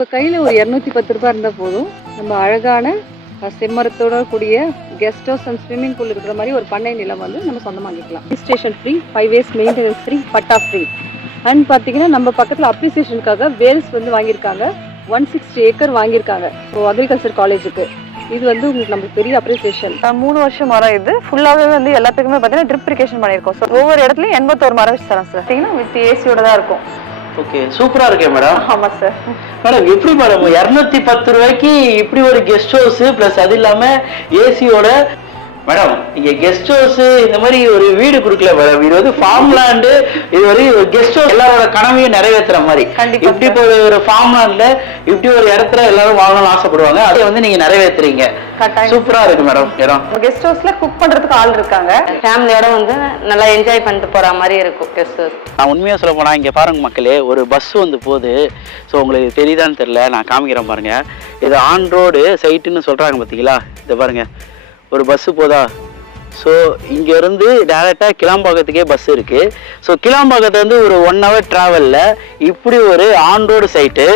இப்போ கையில் ஒரு 210 ரூபாய் இருந்தால் போதும், நம்ம அழகான செம்மரத்தோட கூடிய guest house and swimming pool இருக்கிற மாதிரி ஒரு பண்ணை நிலம் வந்து நம்ம சொந்தமாக்கிக்கலாம். Registration free, 5 years maintenance free, patta free. And பார்த்தீங்கன்னா நம்ம பக்கத்தில் அப்ரிசியேஷனுக்காக வேல்ஸ் வந்து வாங்கியிருக்காங்க, 160 ஏக்கர் வாங்கியிருக்காங்க. ஸோ அக்ரிகல்ச்சர் காலேஜுக்கு இது வந்து உங்களுக்கு நமக்கு பெரிய அப்ரிசியேஷன். 3 வருஷம் மரம் இது ஃபுல்லாகவே வந்து எல்லாத்துக்குமே பார்த்தீங்கன்னா ட்ரிப் இரிகேஷன் பண்ணியிருக்கோம். ஸோ ஒவ்வொரு இடத்துலையும் 81 மரம் வச்சு தரோம் சார். பார்த்தீங்கன்னா வித் ஏசியோட தான் இருக்கும். ஓகே, சூப்பரா இருக்கே மேடம். ஆமா சார். மேடம் எப்படி மேடம் 210 ரூபாய்க்கு இப்படி ஒரு கெஸ்ட் ஹவுஸ் பிளஸ் அது இல்லாம ஏசியோட மேடம் இங்க கெஸ்ட் ஹவுஸ் இந்த மாதிரி ஒரு வீடு கொடுக்கல மேடம். இது வந்து ஃபார்ம் லேண்டு, இது ஒரு கெஸ்ட் ஹவுஸ் எல்லாரோட கனவையும் நிறைவேற்றுற மாதிரி. இப்படி ஒரு ஃபார்ம் லேண்ட்ல இப்படி ஒரு இடத்துல எல்லாரும் வாங்கணும்னு ஆசைப்படுவாங்க, அதை வந்து நீங்க நிறைவேற்றுறீங்க. சூப்பரா இருக்கு மேடம் இடம். கெஸ்ட் ஹவுஸ்ல குக் பண்றதுக்கு ஆள் இருக்காங்க. ஃபேமிலியோட வந்து நல்லா என்ஜாய் பண்ணிட்டு போற மாதிரி இருக்கும் கெஸ்ட் ஹவுஸ். நான் உண்மையா சொல்ல போனா இங்க பாருங்க மக்களே, ஒரு பஸ் வந்து போகுது. ஸோ உங்களுக்கு தெரியுதான்னு தெரியல, நான் காமிக்கிறேன் பாருங்க. இது ஆன் ரோடு சைட்டுன்னு சொல்றாங்க பார்த்தீங்களா, இதை பாருங்க ஒரு பஸ்ஸு போதா. ஸோ இங்கேருந்து டேரெக்டாக கிளாம்பாக்கத்துக்கே பஸ் இருக்குது. ஸோ கிளாம்பாக்கத்துலேருந்து ஒரு 1 hour ட்ராவலில் இப்படி ஒரு ஆன் ரோடு சைட்டு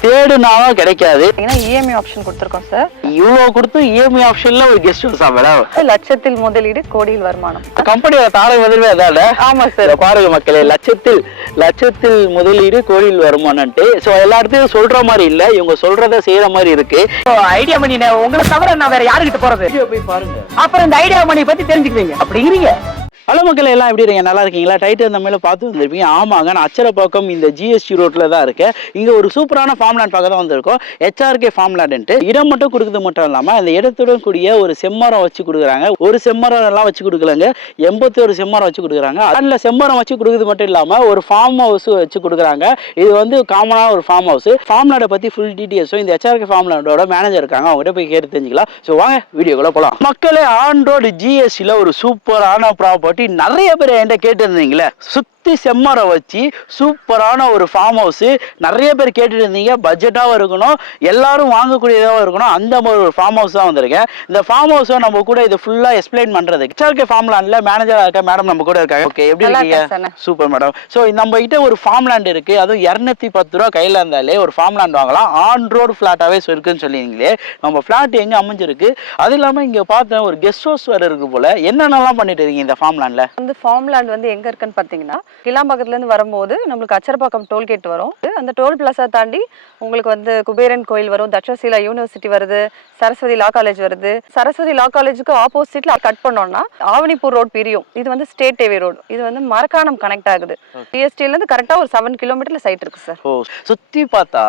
தேடுனாலும் கிடைக்காது. இஎம்ஐ ஆப்ஷன் கொடுத்துருக்கோம் சார். இவ்வளோ கொடுத்து இஎம்ஐ ஆப்ஷன்ல ஒரு கெஸ்ட் ஹவுஸா மேடம்? லட்சத்தில் முதலீடு கோடியில் வருமானம். கம்பெனியோட தாரக முதலீடு அதால. ஆமா சார். பாருங்க மக்களே, லட்சத்தில் முதலீடு கோடியில் வருமானம்ட்டு. ஸோ எல்லா இடத்தையும் சொல்ற மாதிரி இல்ல, இவங்க சொல்றத செய்யற மாதிரி இருக்கு. ஐடியா மணி உங்களை தவிர நான் வேற யாருக்கிட்ட போறது? போய் பாருங்க, அப்புறம் இந்த ஐடியா மணி பத்தி தெரிஞ்சுக்குவீங்க. அப்படிங்கிறீங்க. ஹலோ மக்கள் எல்லாம் எப்படி இருக்கீங்க? நல்லா இருக்கீங்களா? டைட்டில் இந்த மேலே பார்த்து வந்திருப்பீங்க. ஆமாங்க, நான் அச்சரப்பாக்கம் இந்த ஜிஎஸ்டி ரோட்டில் தான் இருக்கேன். இங்கே ஒரு சூப்பரான ஃபார்ம் லேண்ட் பார்க்க தான் வந்திருக்கோம். ஹெச்ஆர்கே ஃபார்ம் லேண்டுன்ட்டு. இடம் மட்டும் கொடுக்குறது மட்டும் இல்லாமல் அந்த இடத்துடன் கூடிய ஒரு செம்மரம் வச்சு கொடுக்குறாங்க. ஒரு செம்மரம் எல்லாம் வச்சு கொடுக்கலங்க, 81 செம்மரம் வச்சு கொடுக்குறாங்க. அதில் செம்மரம் வச்சு கொடுக்குறது மட்டும் இல்லாமல் ஒரு ஃபார்ம் ஹவுஸ் வச்சு கொடுக்குறாங்க. இது வந்து காமனான ஒரு ஃபார்ம் ஹவுஸ். ஃபார்ம் லேண்டை பற்றி ஃபுல் டீட்டெயில்ஸும் இந்த ஹெச்ஆர்கே ஃபார்ம் லேண்டோட மேனேஜர் இருக்காங்க, அவங்ககிட்ட போய் கேட்டு தெரிஞ்சுக்கலாம். ஸோ வாங்க வீடியோக்குள்ள போகலாம். மக்களே, ஆன் ரோடு ஜிஎஸ்டியில் ஒரு சூப்பரான ப்ராப்பர்ட்டி நிறைய பேர் என்கிட்ட கேட்டு இருந்தீங்களே, சுத்தி செம்மரம் வச்சு சூப்பரான ஒரு ஃபார்ம் ஹவுஸ் நிறைய பேர் கேட்டுட்டு இருந்தீங்க. பட்ஜெட்டாகவும் இருக்கணும், எல்லாரும் வாங்கக்கூடியதாகவும் இருக்கணும், அந்த மாதிரி ஒரு ஃபார்ம் ஹவுஸ் தான் வந்திருக்கேன். இந்த ஃபார்ம் ஹவுஸை நம்ம கூட இது ஃபுல்லா எக்ஸ்பிளைன் பண்றதுக்கு ஹெச்ஆர்கே ஃபார்ம் லேண்ட்ல மேனேஜரா இருக்க மேடம் நம்ம கூட இருக்காங்க. ஓகே, எப்படி இருக்கீங்க? Super madam. ஸோ நம்ம கிட்ட ஒரு ஃபார்ம் லேண்ட் இருக்கு, அதுவும் 210 ரூபா கையில இருந்தாலே ஒரு ஃபார்ம் லேண்ட் வாங்கலாம். ஆன் ரோடு ஃபிளாட்டாவே இருக்குன்னு சொல்லிங்களே, நம்ம ஃபிளாட் எங்க அமைஞ்சிருக்கு, அது இல்லாம இங்க பார்த்தேன் ஒரு கெஸ்ட் ஹவுஸ் வேற இருக்கு போல. என்னென்னலாம் பண்ணிட்டு இருக்கீங்க இந்த ஃபார்ம் லேண்ட்ல? அந்த ஃபார்ம் லேண்ட் வந்து எங்க இருக்குன்னு பாத்தீங்கன்னா, கிளாம்பாக்கத்துல இருந்து வரும்போது நம்மளுக்கு அச்சரப்பாக்கம் டோல்கேட் வரும். அந்த டோல் பிளாஸா தாண்டி உங்களுக்கு வந்து குபேரன் கோயில் வரும், தட்சசீலா யூனிவர்சிட்டி வருது, சரஸ்வதி லா காலேஜ் வருது. சரஸ்வதி லா காலேஜுக்கு ஆப்போசிட்ல கட் பண்ணோம்னா ஆவணிப்பூர் ரோட் பிரியும். இது வந்து ஸ்டேட் ஹைவே ரோடு. இது வந்து மரக்காணம் கனெக்ட் ஆகுது. பிஎஸ்டில இருந்து கரெக்டா ஒரு 7 கிலோமீட்டர்ல சைட் இருக்கு சார். ஓ, சுத்தி பார்த்தா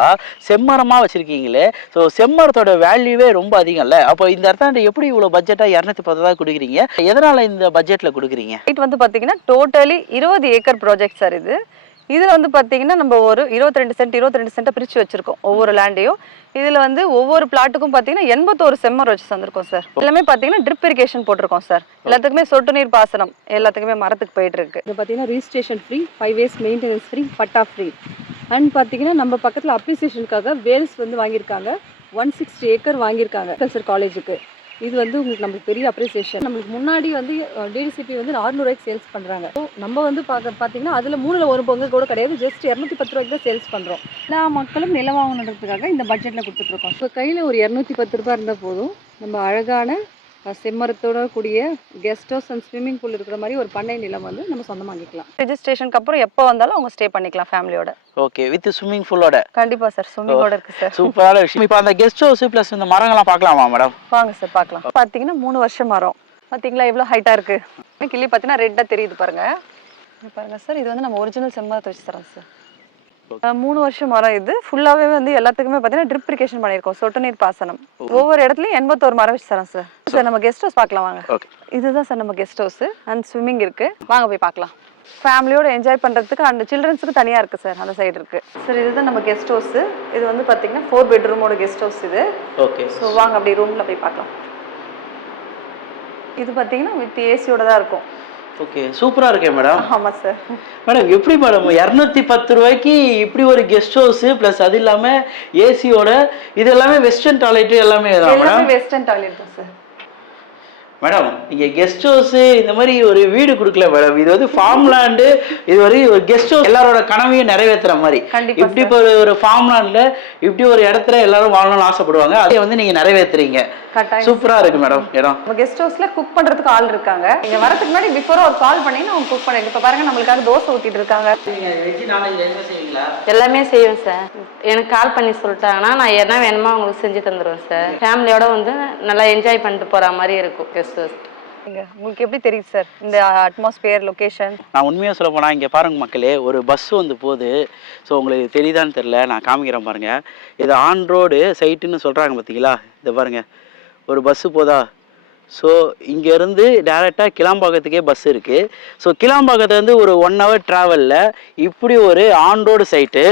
செம்மரமா வச்சிருக்கீங்களே. ஸோ செம்மரத்தோட வேல்யூவே ரொம்ப அதிகம் இல்ல? அப்போ இந்த இடத்துல எப்படி இவ்வளவு பட்ஜெட்டா 210 தான் கொடுக்குறீங்க? எதனால இந்த பட்ஜெட்ல கொடுக்குறீங்க? இது வந்து பாத்தீங்கன்னா டோட்டலி 20 ஏக்கர் ப்ராஜெக்ட் சார். இதுல வந்து பாத்தீங்கன்னா நம்ம ஒரு 22 சென்ட் பிரிச்சு வச்சிருக்கோம் ஒவ்வொரு லேண்டையும். இதுல வந்து ஒவ்வொரு பிளாட்டுக்கும் பாத்தீங்கன்னா 81 செம்மரம் வச்சு தந்திருக்கோம் சார். எல்லாமே பாத்தீங்கன்னா ட்ரிப் இரிகேஷன் போட்டிருக்கோம் சார். எல்லாத்துக்குமே சொட்டு நீர் பாசனம், எல்லாத்துக்குமே மரத்துக்கு போயிட்டு இருக்கு. இது பார்த்தீங்கன்னா registration free, 5 years maintenance free, patta free. And பார்த்தீங்கன்னா நம்ம பக்கத்தில் அப்ரிசியேஷனுக்காக வேல்ஸ் வந்து வாங்கியிருக்காங்க, 160 ஏக்கர் வாங்கியிருக்காங்க அக்ரிகல்ச்சர் காலேஜுக்கு. இது வந்து உங்களுக்கு நமக்கு பெரிய அப்ரிசியேஷன். நம்மளுக்கு முன்னாடி வந்து டிடிசிபி வந்து 600 ரூபாய்க்கு சேல்ஸ் பண்ணுறாங்க. ஸோ நம்ம வந்து பார்த்தீங்கன்னா அதில் 3ல் 1 பங்கு கூட கிடையாது, ஜஸ்ட் 210 ரூபாய்க்கு தான் சேல்ஸ் பண்ணுறோம். எல்லா மக்களும் நிலம் வாங்கணுன்றதுக்காக இந்த பட்ஜெட்டில் கொடுத்துட்ருக்கோம். இப்போ கையில் ஒரு 210 ரூபாய் இருந்தால் போதும், நம்ம அழகான செம்மரத்தோட கூடிய guest house and swimming pool இருக்கிற மாதிரி ஒரு பண்ணை நிலம் வந்து நம்ம சொந்தமாக்கிக்கலாம். ரெஜிஸ்ட்ரேஷனுக்கு அப்புறம் எப்போ வந்தாலும் அவங்க ஸ்டே பண்ணிக்கலாம் ஃபேமிலியோட. ஓகே, வித் ஸ்விம்மிங் பூலோட. கண்டிப்பா சார், ஸ்விம்மிங்கோட இருக்கு சார். சூப்பரான விஷயம். இப்போ அந்த கெஸ்ட் ஹவுஸ் பிளஸ் இந்த மரங்கள்லாம் பார்க்கலாமா மேடம்? வாங்க சார் பார்க்கலாம். பார்த்தீங்கன்னா 3 வருஷம் மரம் பார்த்தீங்களா எவ்வளோ ஹைட்டா இருக்கு. கிளி பார்த்தீங்கன்னா ரெட்டா தெரியுது பாருங்க. பாருங்க சார், இது வந்து நம்ம ஒரிஜினல் செம்மரத்தை வச்சு தரோம் சார். 3 வருஷம் மரம். இது ஃபுல்லாவே வந்து எல்லாத்துக்குமே பார்த்தீங்கன்னா ட்ரிப் இரிகேஷன் பண்ணியிருக்கோம், சொட்டு நீர் பாசனம். ஒவ்வொரு இடத்துலையும் 81 மரம் வச்சு தரோம் சார். சார் நம்ம கெஸ்ட் ஹவுஸ் பார்க்கலாம் வாங்க. இதுதான் சார் நம்ம கெஸ்ட் ஹவுஸ் அண்ட் ஸ்விம்மிங் இருக்கு, வாங்க போய் பார்க்கலாம். ஃபேமிலியோட என்ஜாய் பண்ணுறதுக்கு அண்ட் சில்ட்ரன்ஸுக்கு தனியாக இருக்குது சார், அந்த சைடு இருக்குது சார். இதுதான் நம்ம கெஸ்ட் ஹவுஸ். இது வந்து பார்த்தீங்கன்னா 4 பெட்ரூமோட கெஸ்ட் ஹவுஸ் இது. ஓகே, ஸோ வாங்க அப்படியே ரூமில் போய் பார்க்கலாம். இது பார்த்தீங்கன்னா வித் ஏசியோட தான் இருக்கும். ஓகே, சூப்பரா இருக்கே மேடம். ஆமா சார். மேடம் எப்படி மேடம் 210 ரூபாய்க்கு இப்படி ஒரு கெஸ்ட் ஹவுஸ் பிளஸ் அது இல்லாம ஏசியோட, இது எல்லாமே வெஸ்டர்ன் டாய்லெட் எல்லாமே தான் மேடம்? வெஸ்டர்ன் டாய்லெட் தான் சார். மேடம் இங்க கெஸ்ட் ஹவுஸ் இந்த மாதிரி ஒரு வீடு கொடுக்கல மேடம். இது வந்து ஃபார்ம் லேண்டு. இது ஒரு கெஸ்ட் ஹவுஸ் எல்லாரோட கனவையும் நிறைவேற்றுற மாதிரி. கண்டிப்பா இப்படி இப்போ ஒரு ஃபார்ம் லேண்ட்ல இப்படி ஒரு இடத்துல எல்லாரும் வாழணும்னு ஆசைப்படுவாங்க. அதை வந்து நீங்க நிறைவேற்றுறீங்க. சூப்பரா இருக்கு மேடம் இடம். நம்ம கெஸ்ட் ஹவுஸ்ல குக் பண்றதுக்கு ஆள் இருக்காங்க. நீங்க வரதுக்கு முன்னாடி பிஃபோரா ஒரு கால் பண்ணீங்கன்னா அவங்க குக் பண்ணி. இப்ப பாருங்க நம்மளுக்காக தோசை ஊத்திட்டு இருக்காங்க. எல்லாமே செய்வேன் சார். எனக்கு கால் பண்ணி சொல்லிட்டாங்கன்னா நான் என்ன வேணுமோ அவங்களுக்கு செஞ்சு தந்துடுவேன் சார். ஃபேமிலியோட வந்து நல்லா என்ஜாய் பண்ணிட்டு போற மாதிரி இருக்கும் கெஸ்ட் ஹவுஸ். உங்களுக்கு எப்படி தெரியுது சார் இந்த அட்மாஸ்பியர் லொகேஷன்? நான் உண்மையாக சொல்ல போனால் இங்கே பாருங்க மக்களே, ஒரு பஸ் வந்து போகுது. ஸோ உங்களுக்கு தெரியுதான்னு தெரில, நான் காமிக்கிறேன் பாருங்க. இது ஆன் ரோடு சைட்டுன்னு சொல்கிறாங்க பார்த்தீங்களா? இதை பாருங்க, ஒரு பஸ்ஸு போதா. ஸோ இங்கேருந்து டேரெக்டாக கிளாம்பாக்கத்துக்கே பஸ் இருக்குது. ஸோ கிளாம்பாக்கத்துலேருந்து ஒரு 1 hour ட்ராவலில் இப்படி ஒரு ஆன் ரோடு சைட்டு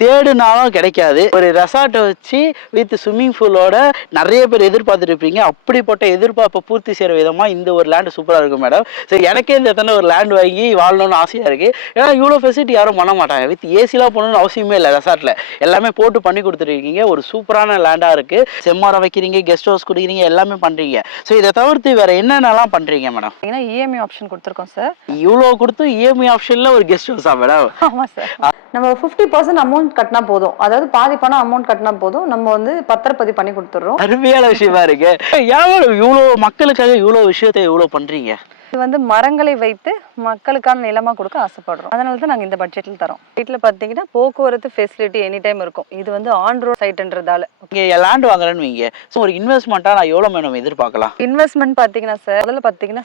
தேடுனாலும் கிடைக்காது. ஒரு ரெசார்ட்டை வச்சு வித் ஸ்விம்மிங் பூலோட நிறைய பேர் எதிர்பார்த்துட்டு இருப்பீங்க. அப்படிப்பட்ட எதிர்பார்ப்பை பூர்த்தி செய்கிற விதமாக இந்த ஒரு லேண்டு சூப்பராக இருக்கும் மேடம். சரி, எனக்கே இந்த இடத்துல ஒரு லேண்ட் வாங்கி வாழணும்னு ஆசையாக இருக்குது. ஏன்னா இவ்வளோ ஃபெசிலிட்டி யாரும் பண்ண மாட்டாங்க. வித் ஏசிலாம் போகணுன்னு அவசியமே இல்லை. ரெசார்ட்டில் எல்லாமே போட்டு பண்ணி கொடுத்துருக்கீங்க. ஒரு சூப்பரான லேண்டாக இருக்குது. செம்மரம் வைக்கிறீங்க, கெஸ்ட் ஹவுஸ் கொடுக்குறீங்க, எல்லாமே பண்ணுறீங்க. ஸோ இதை தவிர்த்து வேறு என்னென்னலாம் பண்ணுறீங்க மேடம்? ஏன்னா இஎம்ஐ ஆப்ஷன் கொடுத்துருக்கோம் சார். இவ்வளோ கொடுத்து இஎம்ஐ ஆப்ஷனில் ஒரு கெஸ்ட் ஹவுஸா மேடம்? ஆமாம் சார். நம்ம 50% அமௌண்ட் கட்டினா போதும். அதாவது பாதி பணம் அமௌண்ட் கட்டினா போதும். நம்ம வந்து பத்திரப்பதிவு பண்ணி கொடுத்துட்றோம். அருமையான விஷயமா இருக்கு. ஏன் இவ்வளோ மக்களுக்காக இவ்வளோ விஷயத்தை இவ்வளோ பண்றீங்க? இது வந்து மரங்களை வைத்து மக்களுக்கான நிலமா கொடுக்க ஆசைப்படுறோம். அதனால தான் நாங்கள் இந்த பட்ஜெட்டில் தரோம். வீட்டில் பார்த்தீங்கன்னா போக்குவரத்து ஃபெசிலிட்டி எனி டைம் இருக்கும். இது வந்து ஆன் ரோட் சைட்டுன்றதால இங்கே லேண்ட் வாங்குறேன்னு வைங்க. ஸோ ஒரு இன்வெஸ்ட்மெண்ட்டாக நான் எவ்வளோ மேடம் எதிர்பார்க்கலாம்? இன்வெஸ்ட்மெண்ட் பார்த்தீங்கன்னா சார், அதில் பார்த்தீங்கன்னா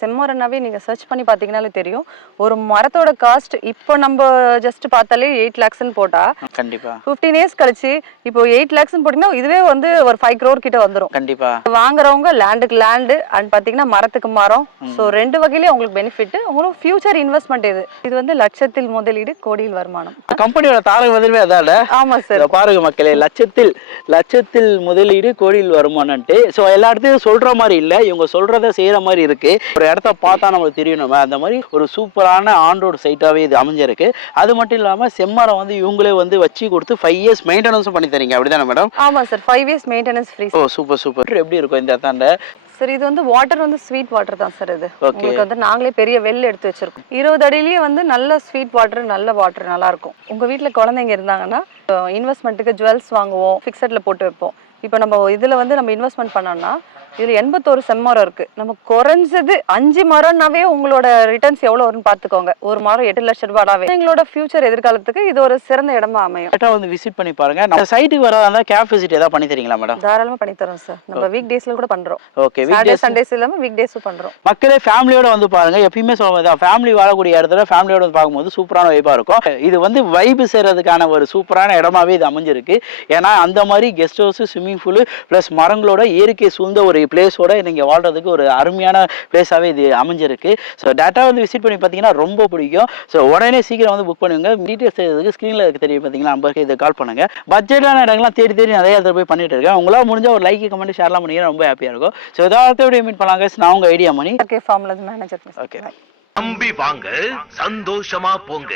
செம்மரம்னாவே நீங்கள் சர்ச் பண்ணி பார்த்தீங்கன்னாலே தெரியும். ஒரு மரத்தோட காஸ்ட் இப்போ நம்ம ஜஸ்ட் பார்த்தாலே 8 lakhsன்னு போட்டால் கண்டிப்பா 15 years கழிச்சு இப்போ 8 lakhsன்னு போட்டிங்கன்னா இதுவே வந்து ஒரு 5 crore கிட்ட வந்துடும். கண்டிப்பா வாங்குறவங்க லேண்டுக்கு லேண்டு அண்ட் பார்த்தீங்கன்னா மரத்துக்கு மரம். ஸோ 2 வகையிலேயே உங்களுக்கு பெனிஃபிட். உங்களுக்கு ஃபியூச்சர் இன்வெஸ்ட்மெண்ட் இது வந்து லட்சத்தில் முதலீடு கோடியில் வருமானம். கம்பெனியோட தாரக முதலுமே அதால. ஆமாம் சார். பாருங்க மக்களே, லட்சத்தில் முதலீடு கோடியில் வருமானன்ட்டு. ஸோ எல்லா இடத்தையும் சொல்ற மாதிரி இல்லை, இவங்க சொல்றத செய்யற மாதிரி இருக்கு. ஒரு இடத்த பார்த்தா நம்மளுக்கு தெரியணும். அந்த மாதிரி ஒரு சூப்பரான ஆன் ரோடு சைட்டாவே இது அமைஞ்சிருக்கு. அது மட்டும் இல்லாமல் செம்மரம் வந்து இவங்களே வந்து வச்சு கொடுத்து 5 years மெயின்டெனன்ஸும் பண்ணி தரீங்க, அப்படிதானே மேடம்? ஆமாம் சார், 5 years மெயின்டெனன்ஸ் ஃப்ரீ. ஓ சூப்பர் சூப்பர். எப்படி இருக்கும் இந்த இடத்தாண்ட? சார் இது வந்து வாட்டர் வந்து ஸ்வீட் வாட்டர் தான் சார். இது உங்களுக்கு வந்து நாங்களே பெரிய வெல் எடுத்து வச்சிருக்கோம். 20 அடியிலேயே வந்து நல்ல ஸ்வீட் வாட்டர், நல்ல வாட்டர் நல்லா இருக்கும். உங்க வீட்டில் குழந்தைங்க இருந்தாங்கன்னா இன்வெஸ்ட்மெண்ட்டுக்கு ஜுவல்ஸ் வாங்குவோம், ஃபிக்ஸட்ல போட்டு வைப்போம். இப்போ நம்ம இதுல வந்து நம்ம இன்வெஸ்ட்மெண்ட் பண்ணோம்னா இதுல 81 செம்மரம் இருக்கு. நம்ம குறைஞ்சது 5 மரம்னாவே உங்களோட ரிட்டர்ன்ஸ் எவ்வளவு வரும்னு பாத்துக்கோங்க. ஒரு மரம் 8 லட்சம் ரூபாயாவே எங்களோட ஃபியூச்சர் எதிர்காலத்துக்கு இது ஒரு சிறந்த இடமா அமையும். வந்து விசிட் பண்ணி பாருங்க. நம்ம சைட்டுக்கு வரதா கேப் விசிட் ஏதாவது பண்ணி தரீங்களா மேடம்? தாராளமா பண்ணி தரோம் சார். நம்ம வீக் டேஸ்ல கூட பண்றோம். ஓகே, சாட்டர்டே சண்டேஸ் இல்லாம வீக் டேஸும் பண்றோம். மக்களே ஃபேமிலியோட வந்து பாருங்க. எப்பயுமே சொல்லுவாங்க ஃபேமிலி வாழக்கூடிய இடத்துல ஃபேமிலியோட வந்து பார்க்கும்போது சூப்பரான வைப்பா இருக்கும். இது வந்து வைப் செய்யறதுக்கான ஒரு சூப்பரான இடமாவே இது அமைஞ்சிருக்கு. ஏன்னா அந்த மாதிரி guest house, swimming pool plus மரங்களோட இயற்கை சூழ்ந்த ஒரு பிளேஸோட நீங்க வாழ்றதுக்கு ஒரு அருமையான பிளேஸாவே இது அமைஞ்சிருக்கு. ஸோ டேட்டா வந்து விசிட் பண்ணி பார்த்தீங்கன்னா ரொம்ப பிடிக்கும். ஸோ உடனே சீக்கிரம் வந்து புக் பண்ணுங்க. டீட்டெயில்ஸ் செய்யறதுக்கு ஸ்க்ரீனில் தெரியும் பார்த்தீங்கன்னா நம்பருக்கு இதை கால் பண்ணுங்க. பட்ஜெட்டான இடங்கள்லாம் தேடி நிறைய இடத்துல போய் பண்ணிட்டு இருக்கேன். உங்களால் முடிஞ்ச ஒரு லைக், கமெண்ட், ஷேர்லாம் பண்ணீங்கன்னா ரொம்ப ஹாப்பியாக இருக்கும். ஸோ ஏதாவது மீட் பண்ணலாங்க. நான் உங்க idea Mani. Okay, formula manager. Okay, நம்பி வாங்க, சந்தோஷமா போங்க.